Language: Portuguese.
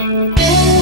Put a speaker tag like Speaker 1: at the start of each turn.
Speaker 1: Música